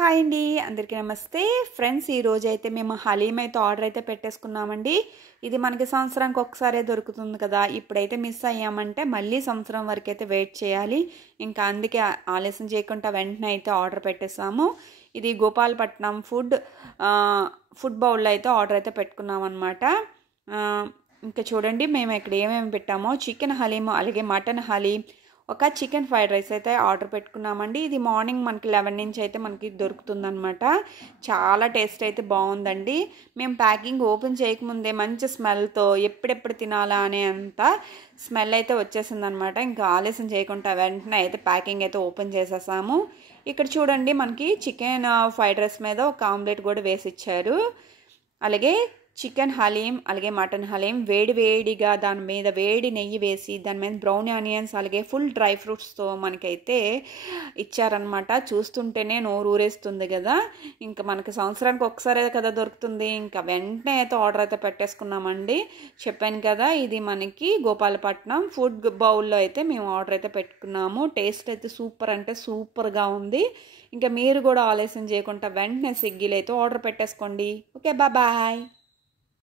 Hi అండి, అందరికీ నమస్తే ఫ్రెండ్స్. ఈరోజు అయితే మేము హలీం అయితే ఆర్డర్ అయితే పెట్టేసుకున్నామండి. ఇది మనకి సంవత్సరానికి ఒకసారే దొరుకుతుంది కదా. ఇప్పుడైతే మిస్ అయ్యామంటే మళ్ళీ సంవత్సరం వరకు అయితే వెయిట్ చేయాలి. ఇంకా అందుకే ఆలస్యం చేయకుండా వెంటనే అయితే ఆర్డర్ పెట్టేసాము. ఇది గోపాలపట్నం ఫుడ్ బౌల్లో అయితే ఆర్డర్ అయితే పెట్టుకున్నాం అనమాట. ఇంకా చూడండి మేము ఇక్కడ ఏమేమి పెట్టామో. చికెన్ హలీం, అలాగే మటన్ హలీం, ఒక చికెన్ ఫ్రైడ్ రైస్ అయితే ఆర్డర్ పెట్టుకున్నామండి. ఇది మార్నింగ్ మనకి 11 నుంచి అయితే మనకి దొరుకుతుందనమాట. చాలా టేస్ట్ అయితే బాగుందండి. మేము ప్యాకింగ్ ఓపెన్ చేయకముందే మంచి స్మెల్తో ఎప్పుడెప్పుడు తినాలా అనే అంత స్మెల్ అయితే వచ్చేసిందనమాట. ఇంకా ఆలస్యం చేయకుండా వెంటనే అయితే ప్యాకింగ్ అయితే ఓపెన్ చేసేసాము. ఇక్కడ చూడండి మనకి చికెన్ ఫ్రైడ్ రైస్ మీద ఒక ఆమ్లెట్ కూడా వేసి ఇచ్చారు. అలాగే చికెన్ హలీం, అలాగే మటన్ హలీం వేడిగా దాని మీద వేడి నెయ్యి వేసి దాని మీద బ్రౌన్ ఆనియన్స్ అలాగే ఫుల్ డ్రై ఫ్రూట్స్తో మనకైతే ఇచ్చారనమాట. చూస్తుంటేనే నోరు ఊరేస్తుంది కదా. ఇంకా మనకి సంవత్సరానికి ఒకసారి కదా దొరుకుతుంది. ఇంకా వెంటనే అయితే ఆర్డర్ అయితే పెట్టేసుకున్నామండి. చెప్పాను కదా, ఇది మనకి గోపాలపట్నం ఫుడ్ బౌల్లో అయితే మేము ఆర్డర్ అయితే పెట్టుకున్నాము. టేస్ట్ అయితే సూపర్ అంటే సూపర్గా ఉంది. ఇంకా మీరు కూడా ఆలస్యం చేయకుండా వెంటనే స్విగ్గీలో అయితే ఆర్డర్ పెట్టేసుకోండి. Okay, bye.